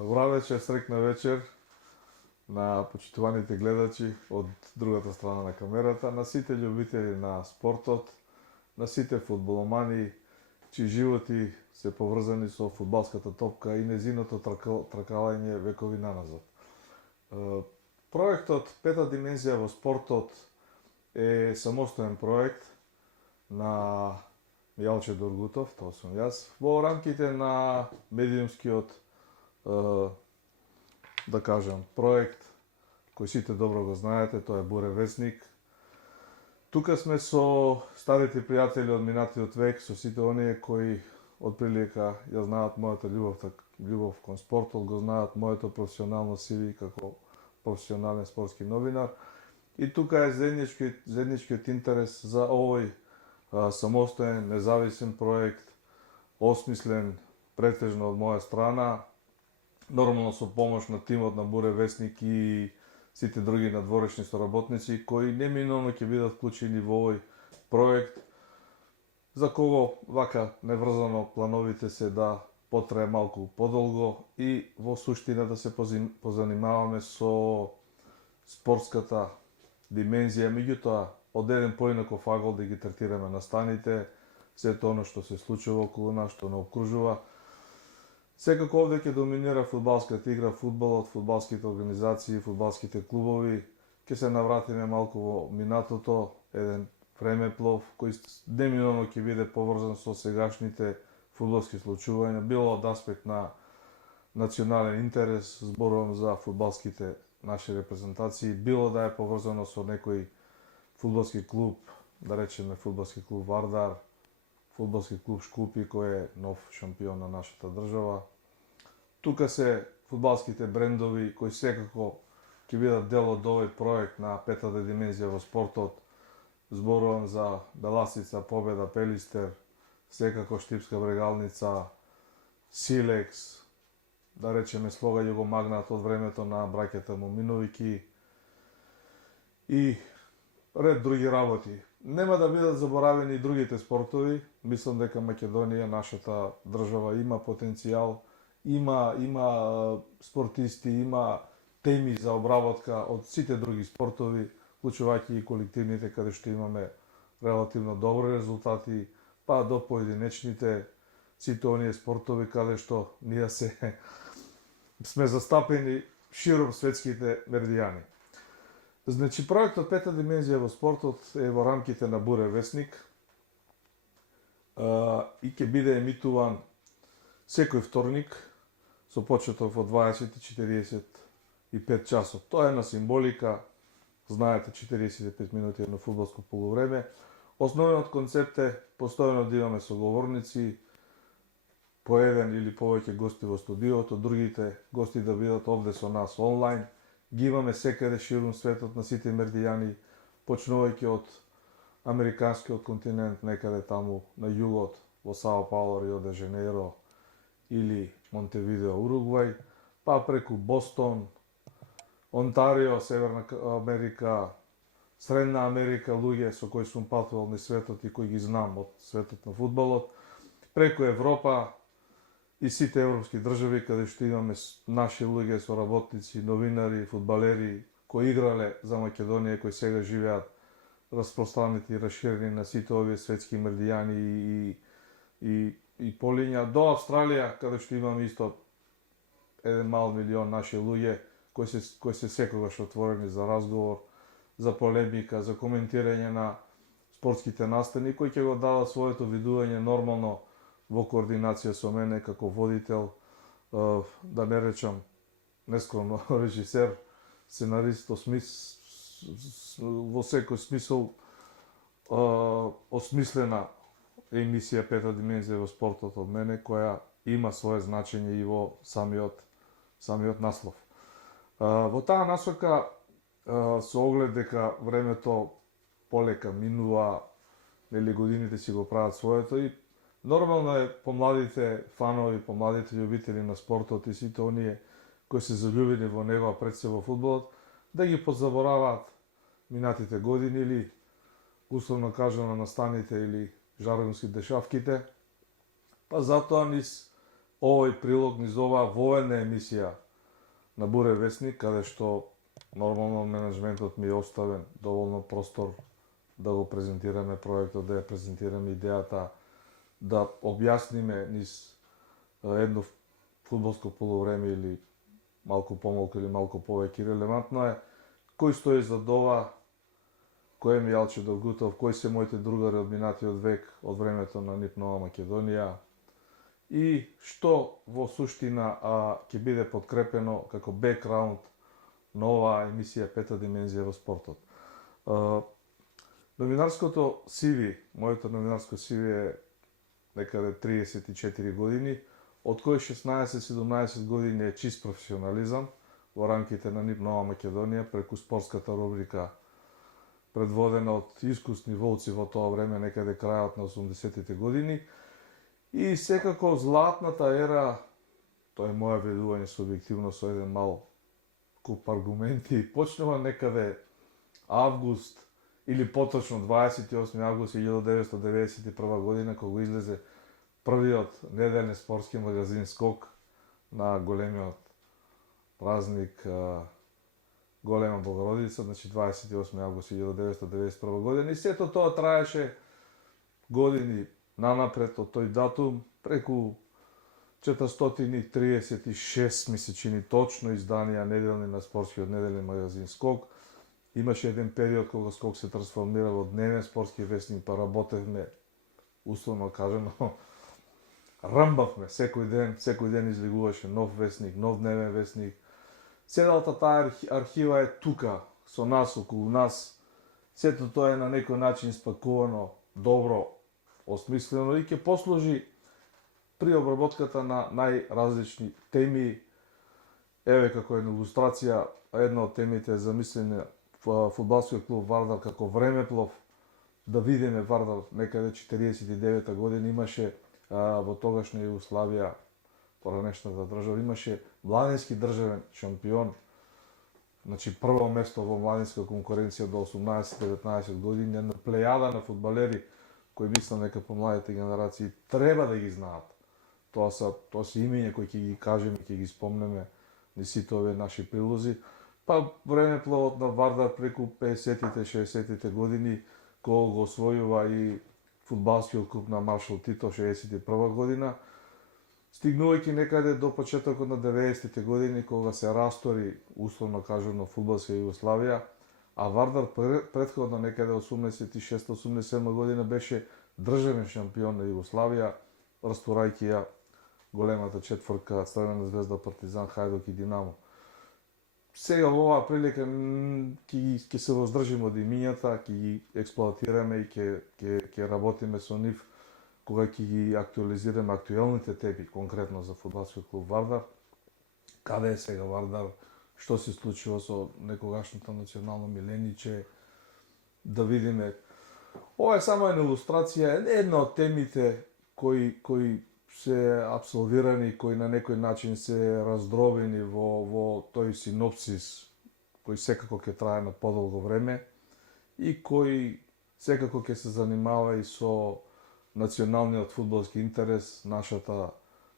Добра вечер, срекна вечер на почитуваните гледачи од другата страна на камерата, на сите љубители на спортот, на сите фудбаломани, чии животи се поврзани со фудбалската топка и незиното тркалање векови наназад. Проектот Пета димензија во спортот е самостоен проект на Јалче Доргутов, тоа сум јас, во рамките на медиумскиот да кажам, проект кој сите добро го знаете, тоа е Буре весник. Тука сме со старите пријатели од минатиот век, со сите оние кои од прилика ја знаат мојата љубов кон спортот, го знаат моето професионално CV како професионален спортски новинар. И тука е заедничкиот интерес за овој самостоен, независен проект, осмислен претежно од моја страна, нормално со помош на тимот на Буре весник и сите други надворешни соработници кои неминовно ќе бидат вклучени во овој проект, за кого вака неврзано плановите се да потрае малку подолго и во суштина да се позанимаваме со спортската димензија, меѓутоа од еден поинаков агол да ги третираме настаните, сето оно што се случува околу нас, што не обкружува. Секако овде ќе доминира фудбалската игра, фудбалот, фудбалските организации, фудбалските клубови. Ќе се навратиме малку во минатото, еден времеплов кој неминовно ќе биде поврзан со сегашните фудбалски случувања, било од аспект на национален интерес, зборувам за фудбалските наши репрезентации, било да е поврзано со некој фудбалски клуб, да речеме фудбалски клуб Вардар, фудбалски клуб Шкупи кој е нов шампион на нашата држава. Тука се фудбалските брендови кои секако ќе бидат дел од овој проект на Петата димензија во спортот. Зборувам за Беласица, Победа, Пелистер, секако Штипска брегалница, Силекс, да речеме Слога Југомагнат од времето на браќата Моминовики и ред други работи. Нема да бидат заборавени и другите спортови. Мислам дека Македонија, нашата држава, има потенцијал, има спортисти, има теми за обработка од сите други спортови, вклучувајќи и колективните, каде што имаме релативно добри резултати, па до поединечните, сите оние спортови каде што ние сме застапени широм светските меридијани. Значи, проектот Пета димензија во спортот е во рамките на Буре весник и ќе биде емитуван секој вторник со почеток во 20:45 часот. Тоа е на символика, знаете, 45 минути на фудбалско полувреме. Основниот концепт е постојано да имаме соговорници, по еден или повеќе гости во студиото, другите гости да бидат овде со нас онлайн. Ги имаме секаде ширум светот на сите меридијани, почнувајќи од американскиот континент, некаде таму на југот, во Сао Пауло, Рио де Жанеиро или Монтевидео, Уругвај, па преку Бостон, Онтарио, Северна Америка, Средна Америка, луѓе со кои сум патувал на светот и кои ги знам од светот на фудбалот, преку Европа и сите европски држави каде што имаме наши луѓе, соработници, новинари, фудбалери кои играле за Македонија, кои сега живеат распространети и расширени на сите овие светски меридијани и полиња, до Австралија, каде што имаме исто 1 мал милион наши луѓе кои се секогаш отворени за разговор, за полемика, за коментирање на спортските настани, кои ќе го дадат своето видување нормално во координација со мене како водител, да не речам нескромно режисер, сценарист, во секој смисол осмислена емисија Пета димензија во спортот од мене, која има свое значење и во самиот наслов. Во таа насока, со оглед дека времето полека минува, нели годините си го прават своето и нормално е помладите фанови, помладите љубители на спортот и сите оние кои се заљубени во него, а пред се во фудбалот, да ги позабораваат минатите години или, условно кажано, настаните или жаргонски дешавките, па затоа низ овој прилог низ оваа воена емисија на Буре весник, каде што нормално менеджментот ми е оставен доволно простор да го презентираме проектот, да ја презентираме идејата, да објасниме низ едно фудбалско полувреме или малку помалку или малку повеќе. Релевантно е кој стои зад ова, кој е Мијалчо Долгутов, кои се моите другари од минатиот век, од времето на НИП Нова Македонија, и што во суштина ќе биде подкрепено како бекграунд на оваа емисија Пета димензија во спортот. Новинарското CV, моето новинарско CV е некаде 34 години, од кои 16-17 години е чист професионализам во рамките на НИП Нова Македонија преку спортската рубрика предводена од искусни волци во тоа време, некаде крајот на 80-тите години. И секако златната ера, тоа е моја ведување субјективно со еден мал куп аргументи, почнува некаде август или поточно 28 август 1991 година, кога излезе првиот неделен спортски магазин Скок на големиот празник Голема Богородица, значи 28 август 1991 година. И сето тоа траеше години нанапред од тој датум, преку 436 месечини точно изданија неделни на спортскиот неделен магазин Скок. Имаше еден период кога Скок се трансформира во дневен спортски вестник, па работевме, условно кажано, рамбавме секој ден излегуваше нов вестник, нов дневен вестник. Целата таа архива е тука, со нас, околу нас. Сето тоа е на некој начин спакувано, добро, осмислено и ќе послужи при обработката на најразлични теми. Еве како една илустрација, една од темите е замислена фудбалскиот клуб Вардар како времеплов, да видиме Вардар некаде 49 година имаше во тогашна Југославија, поранешната држава, имаше младински државен шампион, значи прво место во младинска конкуренција до 18-19 години, една плејада на фудбалери кои мислам дека по младите генерации треба да ги знаат. Тоа се имиња кои ќе ги кажеме, ќе ги спомнеме низ сите овие наши прилози. Па времепловот на Вардар преку 50-тите, 60-тите години, кога го освојува и фудбалскиот клуб на Маршал Тито 61 година, стигнувајќи некаде до почетокот на 90-тите години, кога се растори, условно кажано, фудбалска Југославија, а Вардар претходно некаде 86-87 година беше државен шампион на Југославија, растурајќи ја големата четворка Црвена звезда, Партизан, Хајдук и Динамо. Сега во оваа прилика ќе се воздржиме од имињата, ќе ги експлоатираме и ќе работиме со нив кога ќе ги актуализираме актуелните теми, конкретно за фудбалскиот клуб Вардар. Каде е сега Вардар, што се случува со некогашното национално милениче, да видиме. Ова е само една илустрација, една од темите кои се абсолвирани, кои на некој начин се раздробени во тој синопсис, кој секако ќе трае на подолго време и кој секако ќе се занимава и со националниот фудбалски интерес, нашата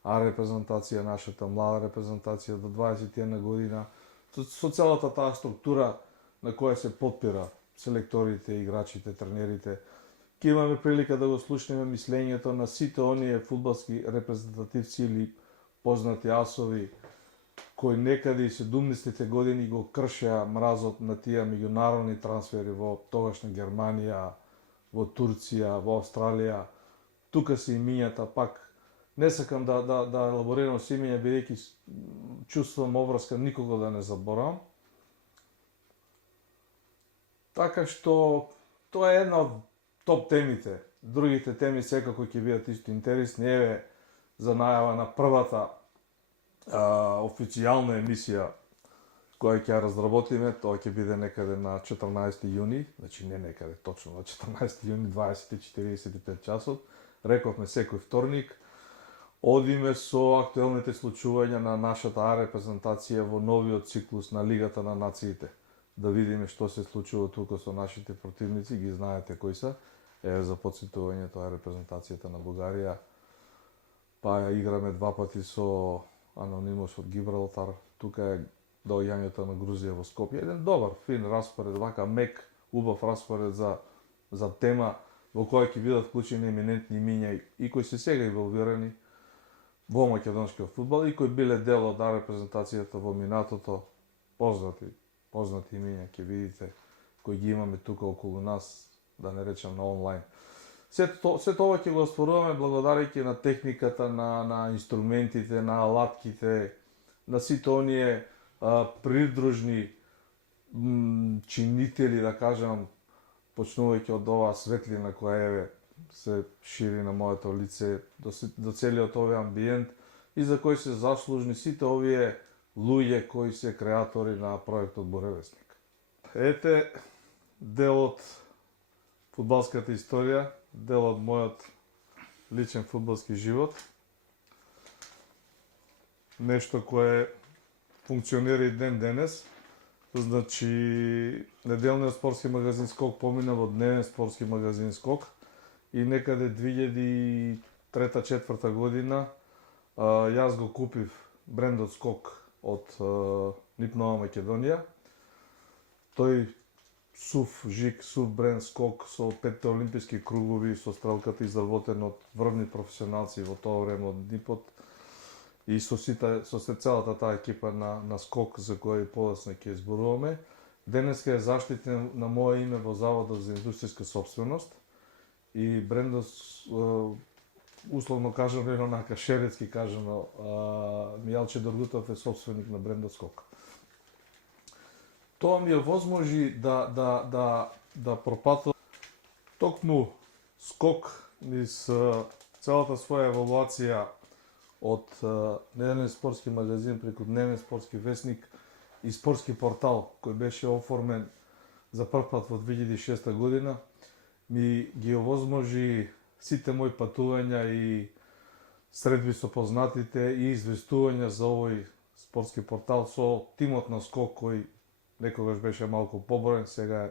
А репрезентација, нашата млада репрезентација до 21 година, со целата таа структура на која се подпира селекторите, играчите, тренерите. Ке имаме прилика да го слушнеме мислењето на сите оние фудбалски репрезентативци или познати асови кои некаде и 70-те години го кршеа мразот на тие меѓународни трансфери во тогашна Германија, во Турција, во Австралија. Тука се имињата, пак не сакам да елаборирам се имиња, бидејќи чувствувам обврска никого да не заборавам. Така што тоа е една од топ темите. Другите теми секако ќе бидат исто интересни. Еве за најава на првата официјална емисија која ќе ја разработиме, тоа ќе биде некаде на 14 јуни, значи не некаде, точно на 14 јуни 20:45 часот. Рековме секој вторник. Одиме со актуелните случувања на нашата А репрезентација во новиот циклус на Лигата на нациите. Да видиме што се случува тука со нашите противници, ги знаете кои се. Еве за подсетување, тоа е репрезентацијата на Бугарија па ја играме два пати со Анонимус од Гибралтар, тука е доаѓањето на Грузија во Скопје. Еден добар, фин распоред, вака мек, убав распоред за тема во која ќе бидат вклучени еминентни имиња и кои се сега инволвирани во македонскиот фудбал и кои биле дел од репрезентацијата во минатото, познати имиња ќе видите кои ги имаме тука околу нас, да не речам на онлайн. Се тоа ќе го остваруваме благодарејќи на техниката, на инструментите, на алатките, на сите оние придружни чинители, да кажам, почнувајќи од оваа светлина која се шири на моето лице, до целиот овој амбиент и за кој се заслужни сите овие луѓе кои се креатори на проектот Буревесник. Ете дел од фудбалската историја, дел од мојот личен фудбалски живот. Нешто кое функционира и ден денес. Значи, неделниот спортски магазин Скок помина во дневен спортски магазин Скок и некаде 2003-2004 година јас го купив брендот Скок од НИП Нова Македонија. Тој сув жик, сув бренд Скок со 5 олимписки кругови, со стрелката изработен од врвни професионалци во тоа време од НИП-от и со целата таа екипа на Скок за која подоцна ќе зборуваме. Денеска е заштитен на мое име во Заводот за индустријска собственост и брендот, условно кажано, онака шеретски кажано, Мијалче Доргутов е собственик на брендот Скок. Тоа ми ја возможи да пропатувам токму Скок низ целата своја еволуација од неделен спортски магазин преку дневен спортски весник и спортски портал кој беше оформен за прв пат во 2006 година, ми ги овозможи сите мои патувања и средби со познатите и известувања за овој спортски портал со тимот на Скок кој некогаш беше малку поборен, сега е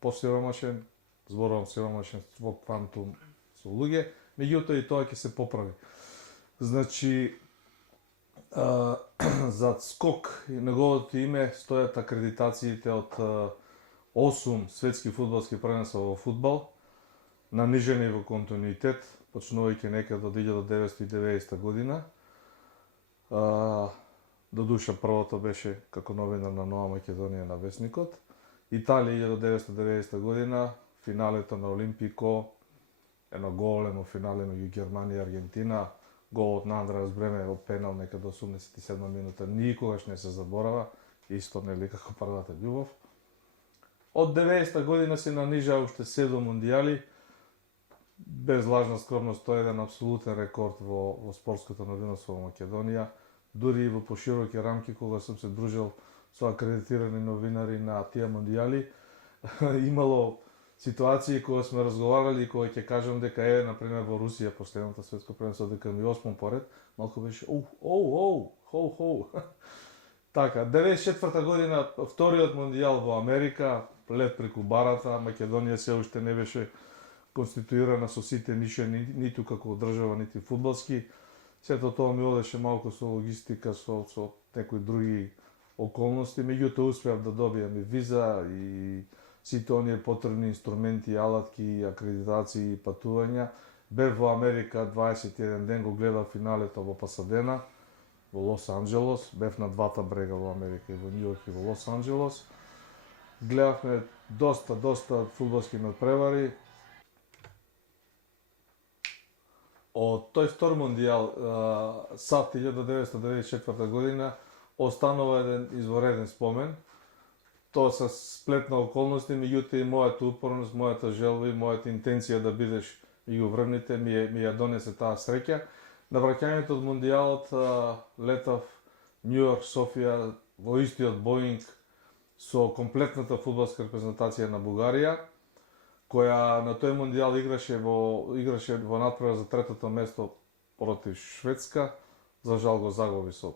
посиромашен, зборувам сиромашен во квантум со луѓе, меѓутоа и тоа ќе се поправи. Значи, за Скок и неговото име стојат акредитациите од 8 светски фудбалски првенства во фудбал, на ниже ниво континуитет, почнувајќи некаде од 1990 година. Додуша првото беше како новинар на Нова Македонија на Весникот. Италија 1990 година, финалето на Олимпико, едно големо финале меѓу Германија и Аргентина, голот на Андреас Бреме од пенал некаде 87 минута, никогаш не се заборава, исто нели како првата љубов. Од 90 година се нанижа уште 7 мондијали, без лажна скромност, тој е еден апсолутен рекорд во спортското новинарство во Македонија, дури и во пошироки рамки кога сум се дружил со акредитирани новинари на тие мондијали, имало ситуации кога сме разговарали и кога ќе кажам дека е, например, во Русија последното светско првенство дека ми 8 поред, малку беше хоу. Така, 94 година вториот мондијал во Америка, лет преку барата, Македонија се уште не беше конституирана со сите нишани, ниту како држава, нити фудбалски. Сето тоа ми одеше малку со логистика, со некои други околности, меѓутоа успеав да добијам и виза и сите оние потребни инструменти, алатки, акредитации и патувања. Бев во Америка 21 ден, го гледав финалето во Пасадена, во Лос Анџелос, бев на двата брега во Америка, и во Њујорк и во Лос Анџелос. Гледавме доста фудбалски надпревари. Од тој втор мондијал, САД 1994 година, останува еден извореден спомен. Тоа се сплет на околности, меѓутоа и мојата упорност, мојата желба и мојата интенција да бидеш меѓу врвните ми ја донесе таа среќа. На враќањето од мондијалот летав Њујорк, Софија, во истиот Боинг со комплетната фудбалска репрезентација на Бугарија, која на тој мондијал играше во надпревар за третото место против Шведска. За жал го загуби со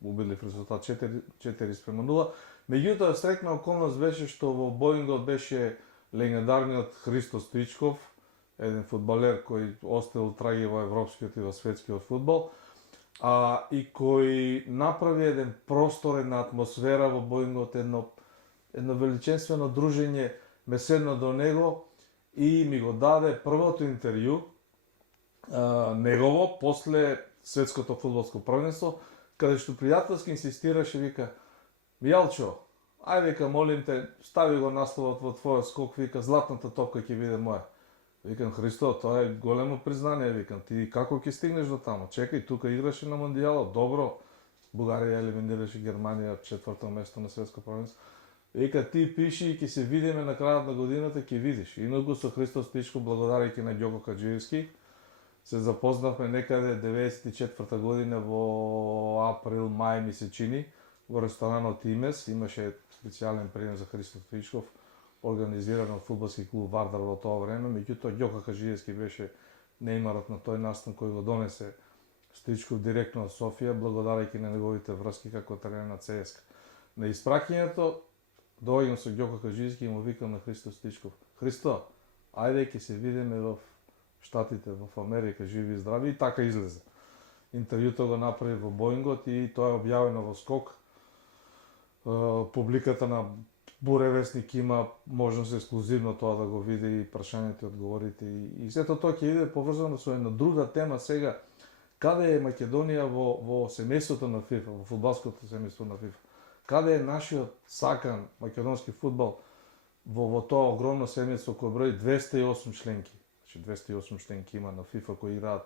убедлив резултат 4:0. Меѓутоа, среќна околност беше што во Боингот беше легендарниот Христо Стоичков, еден фудбалер кој оставил траги во европскиот и во светскиот фудбал, и кој направи еден простор, една атмосфера во Боингот, едно величествено дружење, ме седна до него и ми го даде првото интервју негово после светското фудбалско првенство, каде што пријателски инсистираше, вика: Мијалчо, ај, вика, молим те, стави го насловот во твојот скок, вика, златната топка ќе биде моја. Викам: Христо, тоа е големо признание, викам, ти како ќе стигнеш до тамо? Чекај, тука играше на мондијалот, добро, Бугарија елиминираше Германија, четврто место на светско првенство. Вика, ти пиши и ќе се видиме на крајот на годината, ќе видиш. Инаку со Христо Стичков, благодарајќи на Ѓоко Хаџиевски, се запознавме некаде 94 година во април-мај месечини во ресторанот Имес. Имаше специјален прием за Христо Стичков, организиран од фудбалски клуб Вардар во тоа време. Меѓутоа Ѓоко Хаџиевски беше неимарот на тој настан кој го донесе Стичков директно од Софија, благодарајќи на неговите врски како тренер на ЦСКА. На испраќањето доаѓам со Ѓоко Хаџиевски и му викам на Христо Стичков: Христо, ајде ќе се видиме во Штатите, во Америка, живи и здрави, и така излезе. Интервјуто го направи во Боингот и тоа е објавено во Скок. Публиката на Буре весник има можност ексклузивно тоа да го види, и прашањата и одговорите, и сето тоа ќе иде поврзано со една друга тема сега. Каде е Македонија во семејството на ФИФА, во фудбалското семејство на ФИФА? Каде е нашиот сакан македонски фудбал во тоа огромно семејство кој брои 208 членки? 208 членки има на ФИФА кои играат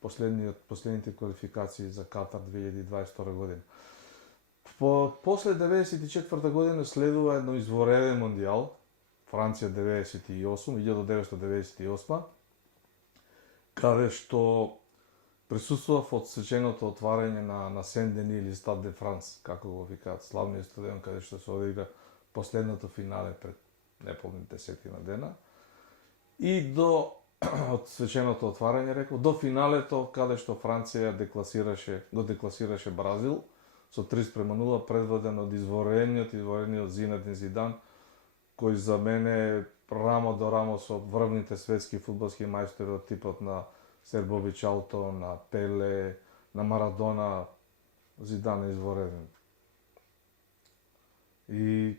последните квалификации за Катар 2022 година. После 94 година следува едно извореден мондијал, Франција 1998, каде што присуствував од свеченото отварање на Сен-Дени или Стад де Франс, како го викаат, славниот стадион каде што се одигра последното финале пред неполни 10 дена. И од свеченото отварање, реков, до финалето, каде што Франција го декласираше Бразил со 3:0, предводен од изворениот Зинедин Зидан, кој за мене рамо до рамо со врвните светски фудбалски мајстори од типот на Сербович Алто, на Пеле, на Марадона. Зидан е извореден. И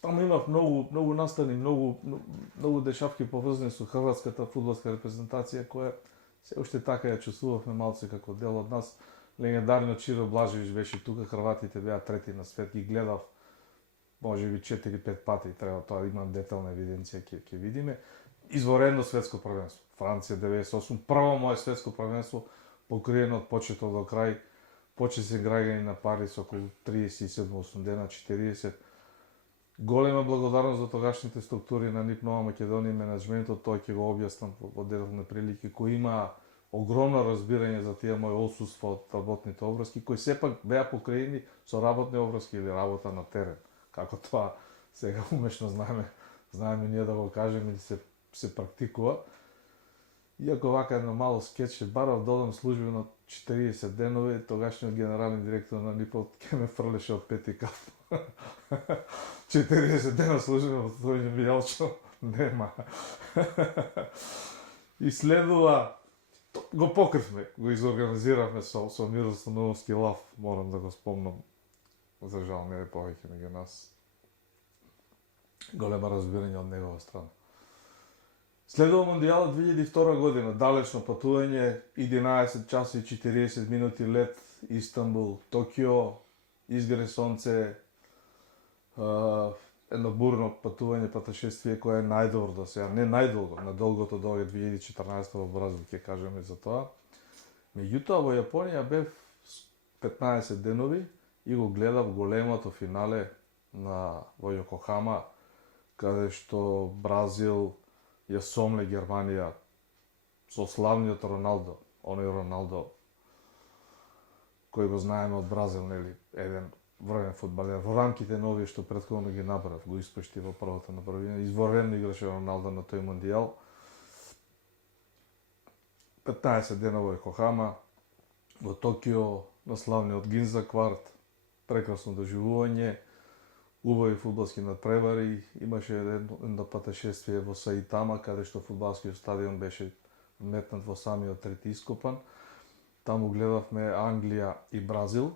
таму имав многу настани, многу дешавки поврзани со хрватската фудбалска репрезентација, која се уште така ја чувствувавме малце како дел од нас. Легендарниот Чиро Блажевич беше тука, хрватите беа трети на свет, ги гледав можеби 4-5 пати, треба тоа, имам детална евиденција, ќе видиме. Изворедно светско првенство. Франција 98, прво мое светско првенство, покриено од почетот до крај, почесен граѓани на Париз околу 37-8 дена, 40. Голема благодарност за тогашните структури на НИП Нова Македонија и менеджментот, тоа ќе го објаснам во детални прилики, кои има огромно разбирање за тие мои отсуство од работните обврски, кои сепак беа покриени со работни обврски или работа на терен. Како тоа сега умешно знаеме ние да го кажеме или се практикува. Иако вака едно мало скетч, барав додам службено 40 денови, тогашниот генерален директор на НИП-от ке ме фрлеше од пети каф. 40 дена службено од тој Мијалчо, нема. И следува, го покривме, го изорганизиравме со Мирослав Нововски лав, морам да го спомнам, за жал не е повеќе меѓу нас. Голема разбирање од негова страна. Следува мондијалот 2002 година, далечно патување, 11 часа и 40 минути лет, Истанбул, Токио, изгре сонце, едно бурно патување, патешествие кое е најдобро до сега, не најдолго, надолгото доаѓа 2014 во Бразил, ќе кажеме за тоа. Меѓутоа во Јапонија бев 15 денови и го гледав големото финале во Јокохама, каде што Бразил ја сомле Германија со славниот Роналдо, оној Роналдо кој го знаеме од Бразил, нели, еден врвен фудбалер, во рамките на овие што претходно ги набрав, го испушти во првото направление. Изворено играше Роналдо на тој мондијал. 15 дена во Јокохама, во Токио, на славниот Гинза кварт, прекрасно доживување, убави фудбалски надпревари, имаше едно патешествие во Саитама, каде што фудбалскиот стадион беше метнат во самиот трети ископан. Таму гледавме Англија и Бразил,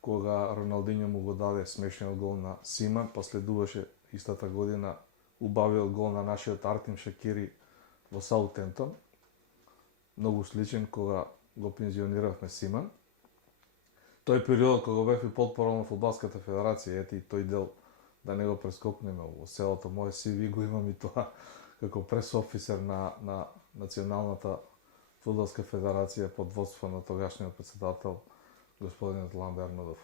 кога Роналдиньо му го даде смешниот гол на Симан, последуваше истата година убавиот гол на нашиот Артем Шакири во Саутемптон. Многу сличен кога го пензиониравме Симан. Тој период кога бев и потпора на Фудбалската федерација, ете и тој дел да не го прескокнеме во селото мое CV го имам и тоа како пресофисер на Националната Фудбалска федерација под водство на тогашниот председател господин Атлан Бернадов.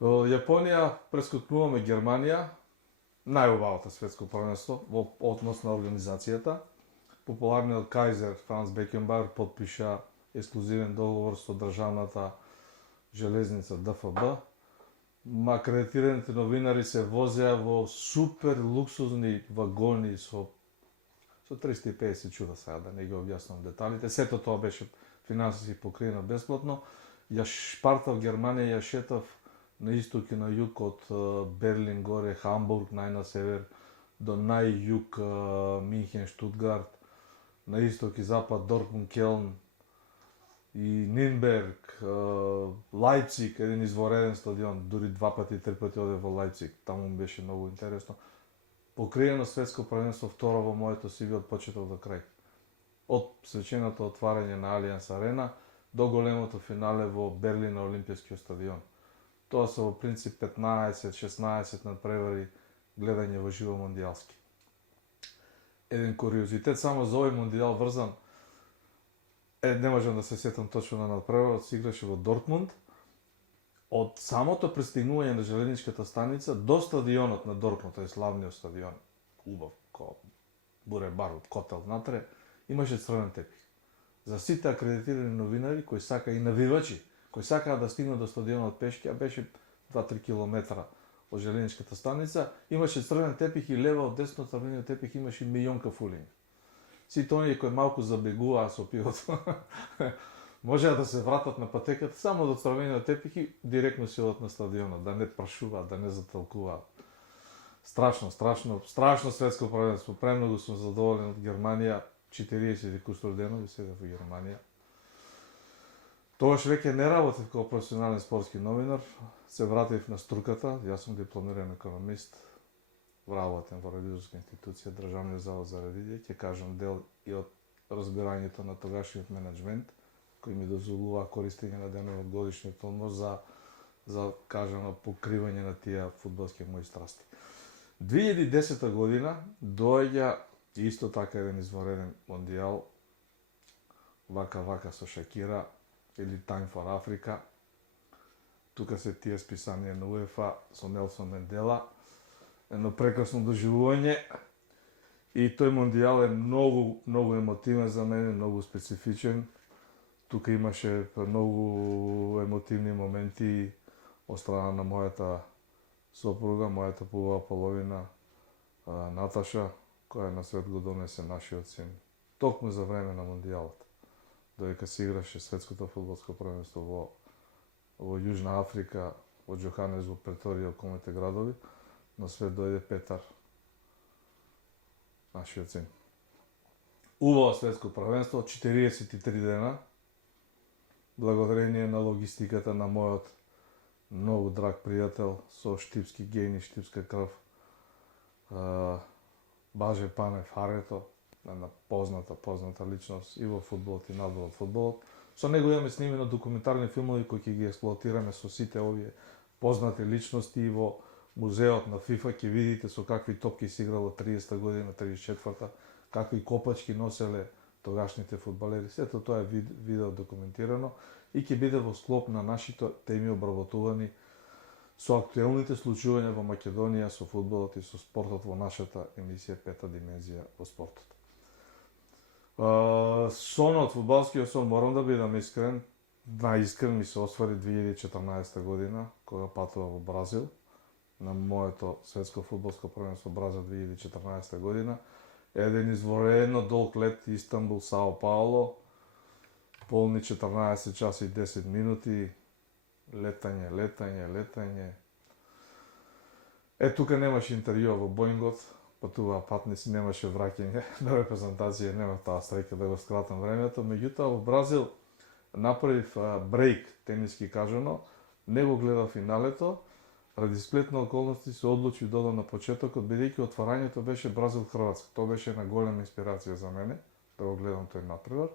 Во Јапонија прескокнуваме Германија, најубавото светско првенство во однос на организацијата. Популарниот кајзер Франц Бекенбауер потпиша ексклузивен договор со државната железница ДФБ. Акредитираните новинари се возеа во супер луксузни вагони со 350 чуда, сега да не ги објаснам деталите. Сето тоа беше финансиски покриено бесплатно. Ја шпартав Германија, ја шетав на исток и на југ од Берлин горе, Хамбург, нај на север, до најјуг Минхен, Штутгарт, на исток и запад Дортмунд, Келн и Нинберг, Лајпциг, еден извореден стадион, дури 2 пати, 3 пати оде во Лајпциг, таму беше многу интересно. Покриено светско првенство второ во моето CV од почеток до крај. Од свеченото отварање на Алијанс Арена до големото финале во Берлин на Олимпијскиот стадион. Тоа се во принцип 15-16 надпревари гледање во живо мондијалски. Еден куриозитет само за овој мондијал врзан, не можам да се сетам точно на надпреварот, се играше во Дортмунд. Од самото пристигнување на железничката станица до стадионот на Дортмунд, тој славниот стадион, убав, ко буре бар од котел внатре, имаше црвен тепих. За сите акредитирани новинари кои сака и навивачи, кои сакаа да стигнат до стадионот пешки, а беше 2-3 километра од железничката станица, имаше црвен тепих и лево од десно црвениот тепих имаше милионка фулиња. Сите оние кои малку забегуваа со пивото, можеа да се вратат на патеката само до црвениот тепих и директно си одат на стадионот, да не прашуваат, да не затолкуваат. Страшно светско првенство. Премногу сум задоволен од Германија, 40 кустор денови седев во Германија. Тогаш веќе не работев како професионален спортски новинар, се вратив на струката, јас сум дипломиран економист, вработен во ревизорска институција, Државниот завод за ревизија, ќе кажам дел и од разбирањето на тогашниот менеджмент, кој ми дозволува користење на денот од годишниот одмор за кажано покривање на тие фудбалски мои страсти. 2010 година доаѓа исто така еден извонреден мондијал, вака со Шакира, или Time for Africa. Тука се тие списанија на УЕФА со Нелсон Мендела. Едно прекрасно доживување. И тој мондијал е многу емотивен за мене, многу специфичен. Тука имаше многу емотивни моменти од страна на мојата сопруга, мојата пубава половина, Наташа, која на свет го донесе нашиот син. Токму за време на мондијалот. Додека се играше светското фудбалско првенство во Јужна Африка, во Џоханесбург, Преторија, околните градови, на свет дојде Петар, нашиот син. Убаво светско првенство, 43 дена, благодарение на логистиката на мојот многу драг пријател со штипски гени, штипска крв, Баже Панев Харето, една позната личност и во фудбалот и надвор од фудбалот. Со него имаме снимено документарни филмови кои ќе ги експлоатираме со сите овие познати личности и во музеот на ФИФА ќе видите со какви топки се играло 30-та година, 34-та, какви копачки носеле тогашните фудбалери. Сето тоа е видео документирано и ќе биде во склоп на нашите теми обработувани со актуелните случувања во Македонија со фудбалот и со спортот во нашата емисија Пета димензија во спортот. Сонот, фудбалскиот сон, морам да бидам искрен, најискрен ми се освари 2014 година, кога патува во Бразил, на моето светско фудбалско првенство Бразил 2014 година. Еден изворено долг лет Истанбул, Сао Пауло, полни 14 часа и 10 минути, летање. Тука немаше интервју во Боингот, патуваа патници, немаше враќање на репрезентација, нема таа среќа да го скратам времето, меѓутоа во Бразил направив брейк, тениски кажано, не го гледав финалето, ради сплетна околности се одлучив да одам на почетокот, бидејќи отварањето беше Бразил-Хрватска. Тоа беше една голема инспирација за мене, да го гледам тој натпревар.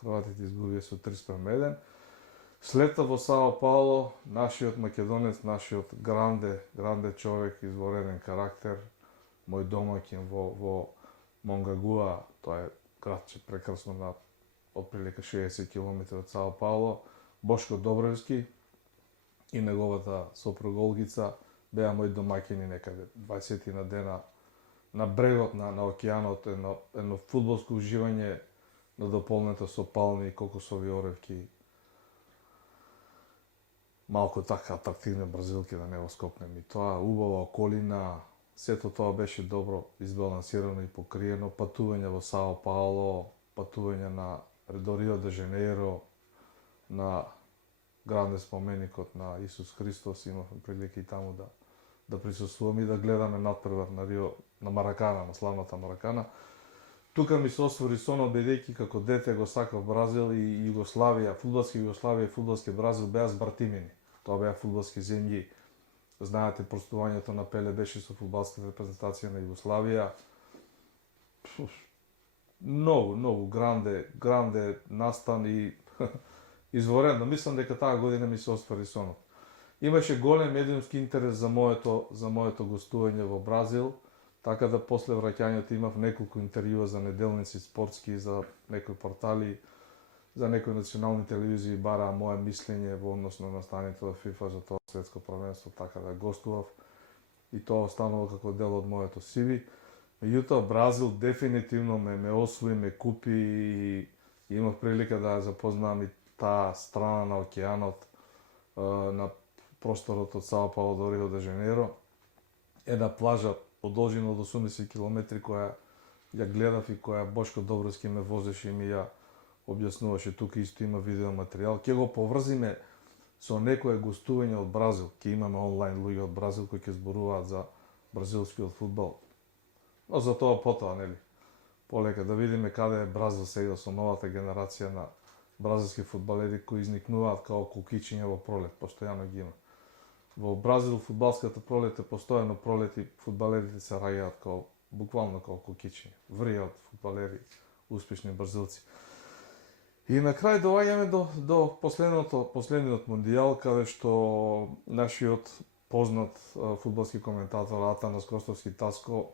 Хрватите изгубија со 3-1. След тоа во Сао Пауло, нашиот македонец, нашиот гранде човек, извореден карактер, мој домаќин во Монгагуа, тоа е градче прекрасно на отприлика 60 км од Сао Пауло, Бошко Добревски и неговата сопруга Олгица беа мои домаќини некаде 20 на дена на брегот на океанот, едно фудбалско уживање надополнето со палми, кокосови оревки, малку така атрактивни бразилки да не го скопнем и тоа, убава околина, сето тоа беше добро избалансирано и покриено, патување во Сао Пауло, патување до Рио де Жанеиро, на гранде споменикот на Исус Христос, имавме прилика и таму да присуствуваме и да гледаме надпревар на Рио, на Маракана, на славната Маракана. Тука ми се освори сонот, бидејќи како дете го сакав Бразил и Југославија, фудбалски Југославија и фудбалски Бразил беа збратимени. Тоа беа фудбалски земји. Знаете, простувањето на Пеле беше со фудбалската репрезентација на Југославија. Многу гранде настан и изворено. Мислам дека таа година ми се оствари сонот. Имаше голем медиумски интерес за моето гостување во Бразил, така да после враќањето имав неколку интервјуа за неделници спортски, за некои портали, за некои национални телевизии бараа мое мислење во однос на настаните во ФИФА за тоа светско првенство, така да гостував и тоа останува како дел од моето CV. Меѓутоа Бразил дефинитивно ме освои, ме купи и имав прилика да ја запознам и таа страна на океанот, на просторот од Сао Пауло до Рио де Жанеиро. Една плажа од должина од 80 км која ја гледав и која Бошко Добровски ме возеше и ми ја објаснуваше. Тука исто има видеоматеријал. Ќе го поврзиме со некое гостување од Бразил. Ќе имаме онлайн луѓе од Бразил кои ќе зборуваат за бразилскиот фудбал. Но за тоа потоа, нели? Полека да видиме каде е Бразил сега со новата генерација на бразилски фудбалери кои изникнуваат као кукичиња во пролет, постојано ги има. Во Бразил фудбалската пролет е постојано пролет и фудбалерите се раѓаат као буквално као кукичиња. Вријат фудбалери, успешни бразилци. И на крај доаѓаме до последниот мондијал, каде што нашиот познат фудбалски коментатор Атанас Костовски Таско,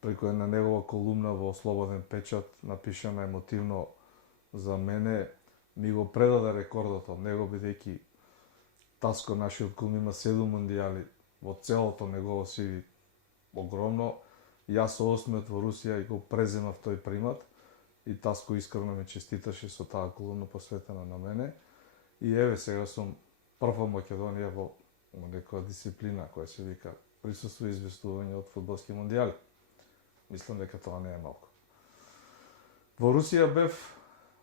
преку една негова колумна во Слободен печат, напишана емотивно за мене, ми го предаде рекордот од него, бидејќи Таско, нашиот кум, има 7 мондијали во целото негово CV, огромно. Јас со 8 во Русија и го преземав тој примат и Таско искрено ме честиташе со таа колумна посветена на мене. И еве сега сум прв во Македонија во некоја дисциплина која се вика присуство и известување од фудбалски мондијали. Мислам дека тоа не е малку. Во Русија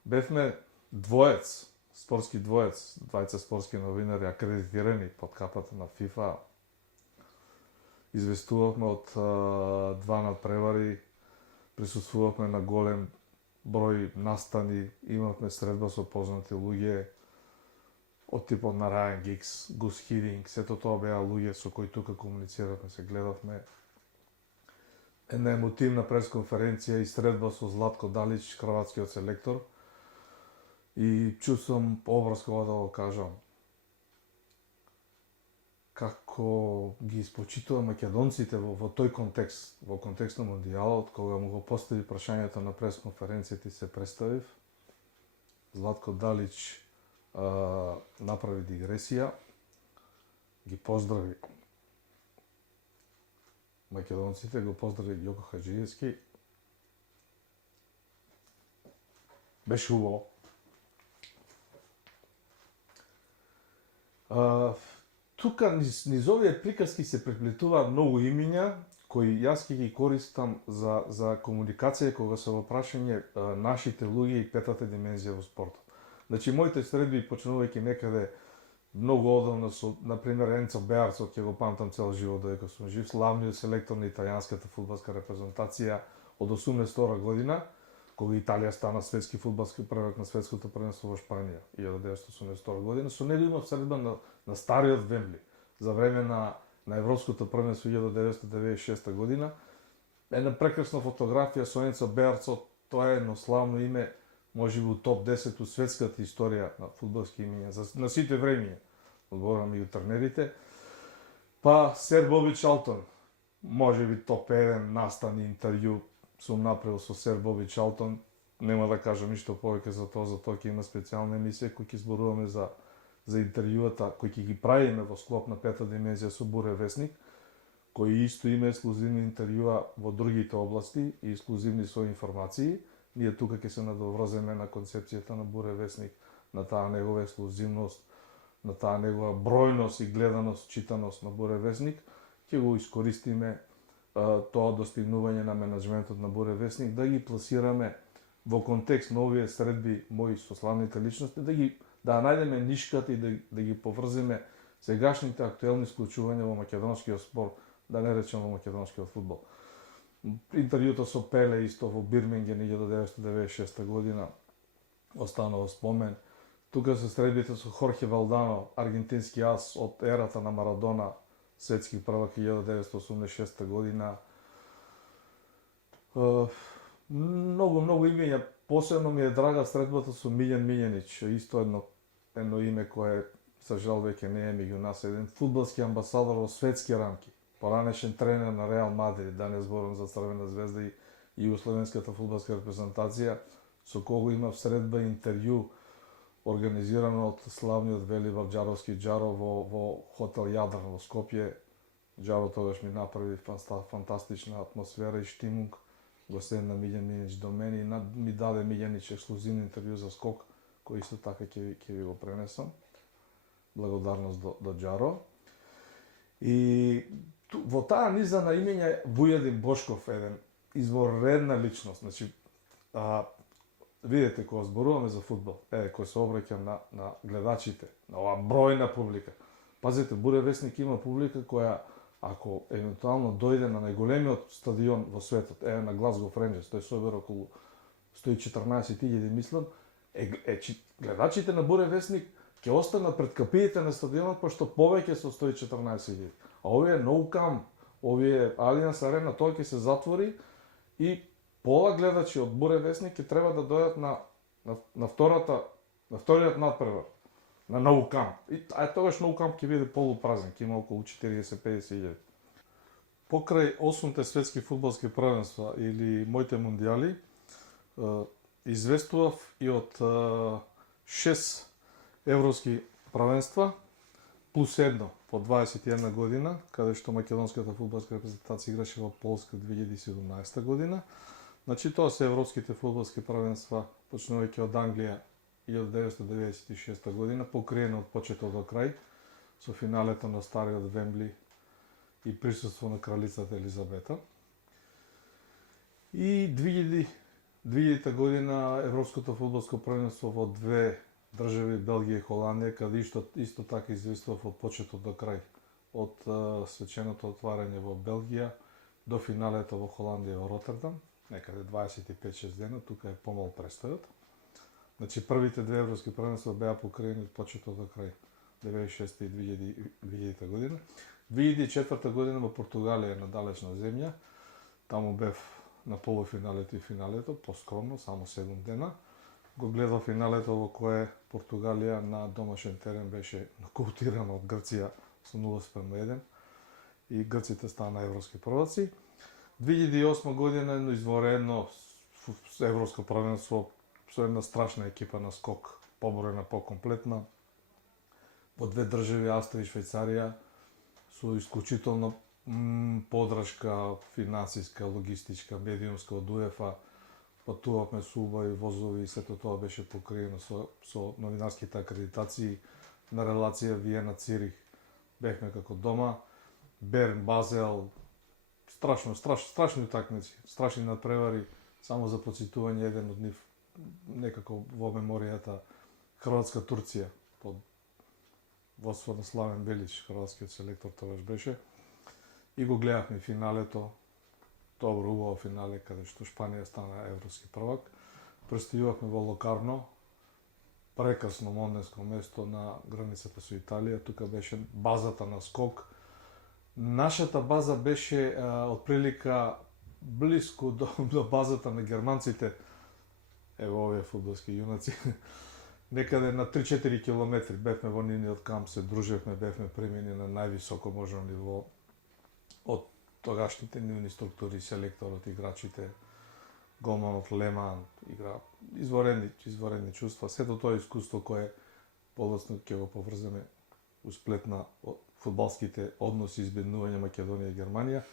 бевме двоец, спортски двоец, двајца спортски новинари акредитирани под капата на ФИФА. Известувавме од два надпревари, присуствувавме на голем број настани, имавме средба со познати луѓе од типот на Рајан Гикс, Гус Хидинг, сето тоа беа луѓе со кои тука комунициравме, се гледавме. Една емотивна пресконференција и средба со Златко Далич, хрватскиот селектор. И чувствам образ кога да го кажам. Како ги испочитува македонците во тој контекст, во контекст на мондијалот, кога му го постави прашањето на пресконференцијата и се представив. Златко Далич направи дигресија, ги поздрави македонците, го поздрави Ѓоко Хаџиевски. Беше убаво. Тука низ овие приказки се преплетуваат многу имиња кои јас ќе ги користам за комуникација кога се во прашање нашите луѓе и петата димензија во спортот. Значи, моите средби, почнувајќи некаде многу одамна со, например, Енцо Беарцо, ќе го памтам цел живот додека сум жив, славниот селектор на италијанската фудбалска репрезентација од 82 година, кога Италија стана светски фудбалски првак на светското првенство во Шпанија 1982 година, со него имав средба на стариот Вембли за време на Европското првенство 1996 година. Една прекрасна фотографија со Енцо Беарцо, тоа е едно славно име, може би у топ 10 у светската историја на фудбалски имиња, на сите времиња, одборам и у тренерите. Па Сер Боби Чалтон, може би топ 1 настан и интервју сум направил со Сер Боби Чалтон, нема да кажам ништо повеќе за тоа ќе има специјална емисија кој ќе зборуваме за интервјуата кои ќе ги правиме во склоп на пета димензија со Буре Весник, кои исто има ексклузивни интервјуа во другите области и ексклузивни своји информации. Ние тука ќе се надоврземе на концепцијата на Буре Весник, на таа негова ексклузивност, на таа негова бројност и гледаност, читаност на Буре Весник. Ќе го искористиме тоа достигнување на менеджментот на Буре Весник, да ги пласираме во контекст на овие средби мои со славните личности, да најдеме нишката и да ги поврзиме сегашните актуелни склучувања во македонскиот спорт, да не речем во македонскиот фудбал. Интервјуто со Пеле исто во Бирминген 1996 година останува спомен. Тука се средбите со Хорхе Валдано, аргентински ас од ерата на Марадона, светски првак 1986 година. Многу имења. Посебно ми е драга средбата со Милјан Милјанич, исто едно име кое за жал веќе не е меѓу нас, еден фудбалски амбасадор во светски рамки, поранешен тренер на Реал Мадрид, да не зборам за Црвена звезда и југословенската фудбалска репрезентација, со кого имав средба и интервју организирано од славниот Велибар Џаровски Џаро во хотел Јадран во Скопје. Џаро тогаш ми направи фантастична атмосфера и штимунг. Го седна Милјан Милјанич до мене и ми даде Милјанич ексклузивно интервју за Скок, кој исто така ќе ви го пренесам. Благодарност до Џаро. И во таа низа на имења Вујадин Бошков, еден изворедна личност. Значи, видете, кога зборуваме за фудбал, кој се обраќам на гледачите, на оваа бројна публика. Пазете, Буре Весник има публика која, ако евентуално дојде на најголемиот стадион во светот, на Глазгов Ренџерс, тој собира околу 114.000, мислам, гледачите на Буре Весник ќе останат пред капиите на стадионот, пошто повеќе со 114.000. А овие No Camp, овие Алијанс Арена, тоа ќе се затвори и пола гледачи од Буре Весник ќе треба да дојдат на вториот надпревар, на No Camp. И тогаш No Camp ќе биде полупразен, ќе има околу 40-50.000. Покрај 8-те светски фудбалски првенства или моите мундијали, известував и од 6 европски првенства, плюс едно по 21 година, каде што македонската фудбалска репрезентација играше во Полска 2017 година. Значи, тоа се европските фудбалски првенства, почнувајќи од Англија 1996 година, покриено од почеток до крај, со финалето на стариот Вембли и присуство на кралицата Елизабета. И 2000 година европското фудбалско првенство во две држави, Белгија и Холандија, каде исто така известував од почеток до крај, од свеченото отварање во Белгија до финалето во Холандија во Ротердам, некаде 25-6 дена, тука е помал престојот. Значи, првите две европски првенства беа покриени од почеток до крај, 96 и 2000 година. 2004 година во Португалија, на далечна земја, таму бев на полуфиналето и финалето, поскромно, само 7 дена. Го гледав финалето во кое Португалија на домашен терен беше нокаутирана од Грција со 0:1 и грците стана европски прваци. 2008 година едно изворено европско првенство со една страшна екипа на Скок, побројна, покомплетна, во две држави, Австрија и Швајцарија, со исклучително подршка финансиска, логистичка, медиумска од УЕФА. Патувавме со убави возови и сето тоа беше покриено со новинарските акредитации на релација Виена-Цирих. Бехме како дома, Берн, Базел, страшни утакмици, страшни надпревари, само за подсетување еден од нив некако во меморијата Хрватска-Турција, водство на Славен Белич, хрватскиот селектор тогаш беше. И го гледавме финалето, добро, убаво финале, каде што Шпанија стана европски првак. Престојувавме во Локарно, прекрасно монденско место на границата со Италија. Тука беше базата на скок. Нашата база беше отприлика блиску до базата на германците. Ево овие фудбалски јунаци. Некаде на 3-4 километри бевме во нивниот камп, се дружевме, бевме примени на највисоко можно ниво од тогашните нивни структури, селекторот, играчите, голманот Леман, игра изворени чувства. Сето тоа искуство кое подоцна ќе го поврземе усплет на фудбалските односи избеднување Македонија и Германија.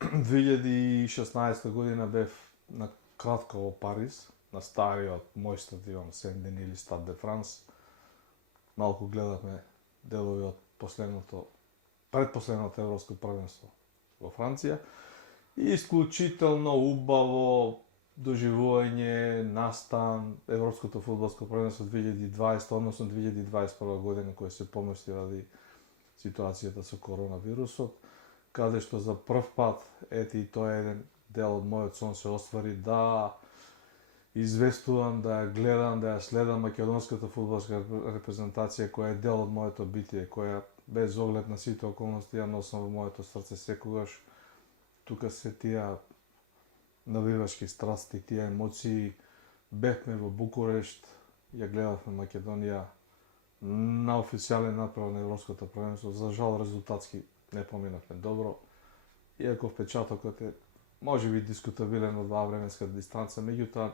2016 година бев на кратко во Париз, на стариот мој стадион Сен-Дени или Стад де Франс. Малку гледавме делови од предпоследното европско првенство во Франција. И исклучително убаво доживување, настан, Европското фудбалско првенство 2020, односно 2021 година, која се помести ради ситуацијата со коронавирусот, каде што за прв пат, и тоа е еден дел од мојот сон се оствари, да известувам, да ја гледам, да ја следам македонската фудбалска репрезентација, која е дел од моето битие, која без оглед на сите околности ја носам во моето срце секогаш. Тука се тие навивачки страсти, тие емоции. Бевме во Букурешт, ја гледавме Македонија на официјален направ на Европското првенство. За жал резултатски не поминавме добро, иако впечатокот е можеби дискутабилен од оваа временска дистанца, меѓутоа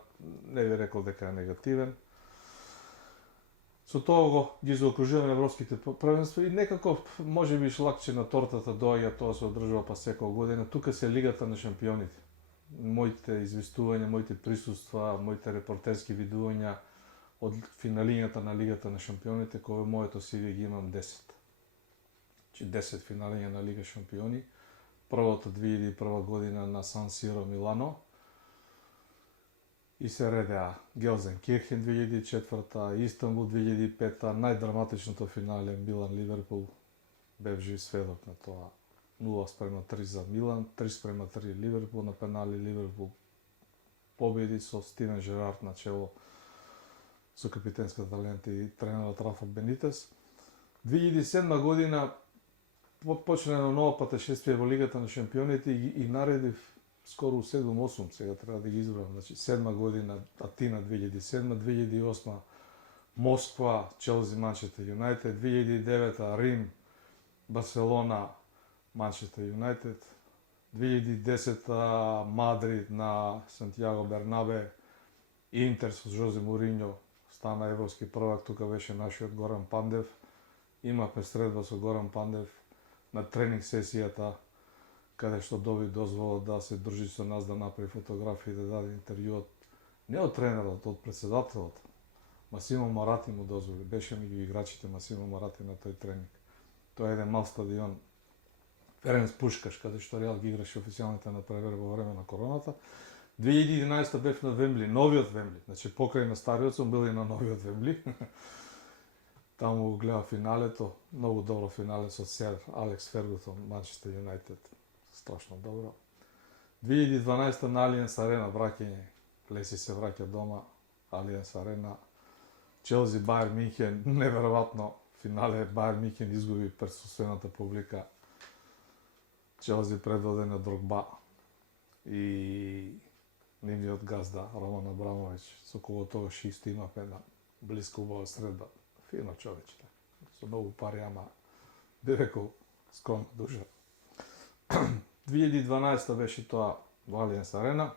не би рекол дека е негативен. Со тоа ги заокружуваме европските првенства и некако можеби шлакче на тортата доаѓа, тоа се одржува па секоја година. Тука се Лигата на шампионите. Моите известувања, моите присуства, моите репортерски видувања од финалињата на Лигата на шампионите, кој моето CV ги имам 10. 10 финалиња на Лига шампиони. Првото 2001 година на Сан Сиро Милано. И се редеа Гелзенкирхен 2004, Истанбул 2005, најдраматичното финале Милан-Ливерпул. Бев жив сведок на тоа. 0-3 за Милан, 3-3 Ливерпул, на пенали Ливерпул победи со Стивен Жерард на чело со капитенската талент и тренерот Рафа Бенитес. 2007 година почна едно ново патешествие во Лигата на шампионите и наредив скоро 7-8, сега треба да ги избрам. Значи 7 година Атина 2007, 2008 Москва, Челси, Манчестер Юнайтед, 2009 Рим, Барселона, Манчестер Юнайтед, 2010 Мадрид на Сантјаго Бернабе, Интер со Жозе Мориньо стана европски првак, тука беше нашиот Горан Пандев. Имавме средба со Горан Пандев на тренинг сесијата, каде што доби дозвола да се дружи со нас, да направи фотографии, да даде интервјуот. Не од тренерот, од председателот. Масимо Марати му дозволи. Беше меѓу играчите Масимо Марати на тој тренинг. Тоа е еден мал стадион, Ференц Пушкаш, каде што Реал ги играше официјалните надпревари во време на короната. 2011 бев на Вембли, новиот Вембли. Значи покрај на стариот сум бил и на новиот Вембли. Таму го гледа финалето, многу добро финале со сер Алекс Фергутон, Манчестер Юнайтед. Страшно добро. 2012 на Алиенс Арена враќање. Леси се враќа дома, Алиенс Арена. Челси Бајер Минхен, неверојатно финале. Бајер Минхен изгуби пред собствената публика. Челси предводен од Дрогба и нивниот газда Роман Абрамович, со кого тогаш исто имавме една блиска убава средба. Фино човече, со многу пари, ама би рекол скромна душа. 2012 беше тоа во Алиенс Арена.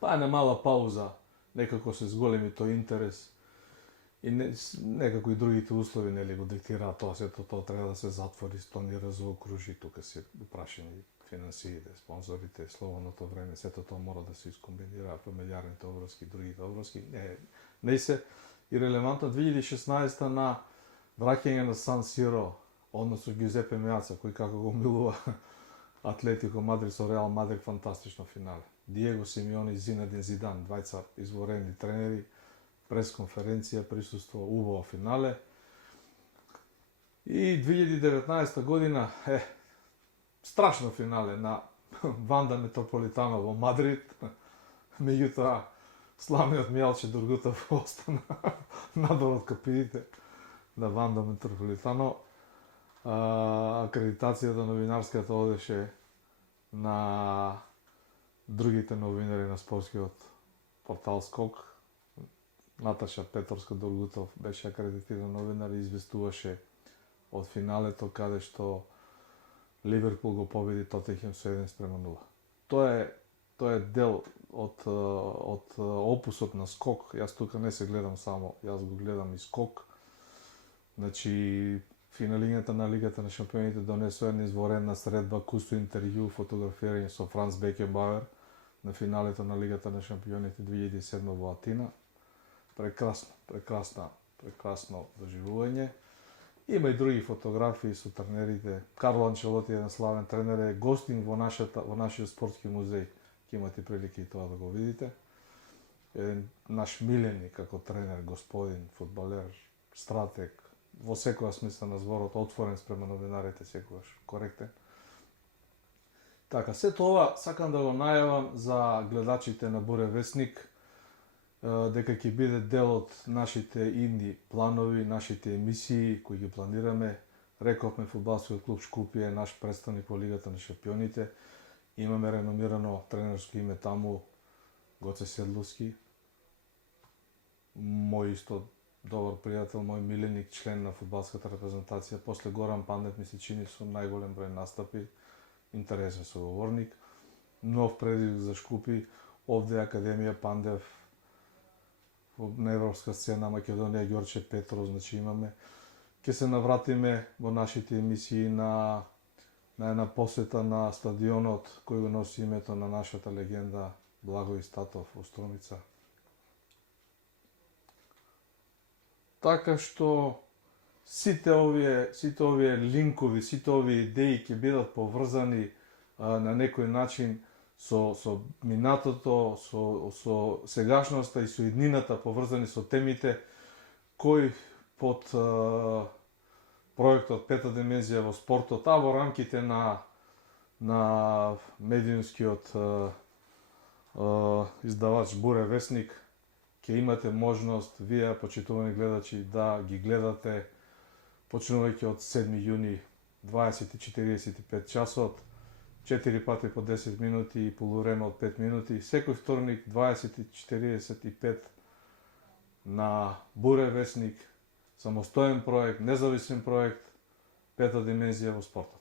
Па една мала пауза, некако се зголеми тој интерес и некако и другите услови нели го диктираат тоа, сето тоа треба да се затвори, тоа ни разокружи, тука се упрашени финансиите, спонзорите, слободното време, сето тоа мора да се искомбинира, фамилиарните обврски, другите обврски, не се и релевантно. 2016 на враќање на Сан Сиро, односно Гюзепе Меаца, кој како го милува Атлетико Мадрид со Реал Мадрид, фантастично финале. Диего Симеони и Зинедин Зидан, двајца изворени тренери, пресконференција, присуство, убаво финале. И 2019 година страшно финале на Ванда Метрополитано во Мадрид. Меѓутоа, славниот Мијалче Дургутов остана надолу од капиите на Ванда Метрополитано. Акредитацијата новинарската одеше на другите новинари на спортскиот портал Скок. Наташа Петорска Дургутов беше акредитиран новинар и известуваше од финалето каде што Ливерпул го победи Тотенхем со 1-0. Тоа е дел од опусот на Скок. Јас тука не се гледам само, јас го гледам и Скок. Значи, финалињата на Лигата на шампионите донесува една изворена средба, кусто интервју, фотографирање со Франц Бекенбауер на финалето на Лигата на шампионите 2007 во Атина. Прекрасно доживување. Има и други фотографии со тренерите. Карло Анчелоти е еден славен тренер, е гостин во нашиот спортски музеј. Ќе имате прилика и тоа да го видите. Еден наш миленик како тренер, господин, фудбалер, стратег, во секоја смисла на зборот, отворен спрема новинарите, секогаш коректен. Така, сето ова сакам да го најавам за гледачите на Буре Весник, дека ќе биде дел од нашите идни планови, нашите емисии кои ги планираме. Рековме, фудбалскиот клуб Шкупје е наш представник во Лигата на шампионите. Имаме реномирано тренерско име таму, Гоце Седловски, мој исто добар пријател, мој миленик, член на фудбалската репрезентација. После Горан Пандев ми се чини со најголем број настапи, интересен соговорник. Нов предизвик за Шкупи, овде Академија Пандев, на европска сцена Македонија Ѓорче Петров, значи имаме. Ке се навратиме во нашите емисии на една посета на стадионот кој го носи името на нашата легенда Благој Статов во Струмица. Така што сите овие линкови, сите овие идеи ќе бидат поврзани на некој начин со минатото, со сегашноста и со иднината, поврзани со темите кои под проектот Пета димензија во спортот, а во рамките на медиумскиот издавач Буре Весник, ќе имате можност, вие, почитувани гледачи, да ги гледате, почнувајќи од 7 јуни 20:45 часот, 4 пати по 10 минути и полувреме од 5 минути, секој вторник 20:45 на Буре Весник, самостоен проект, независен проект, Пета димензија во спортот.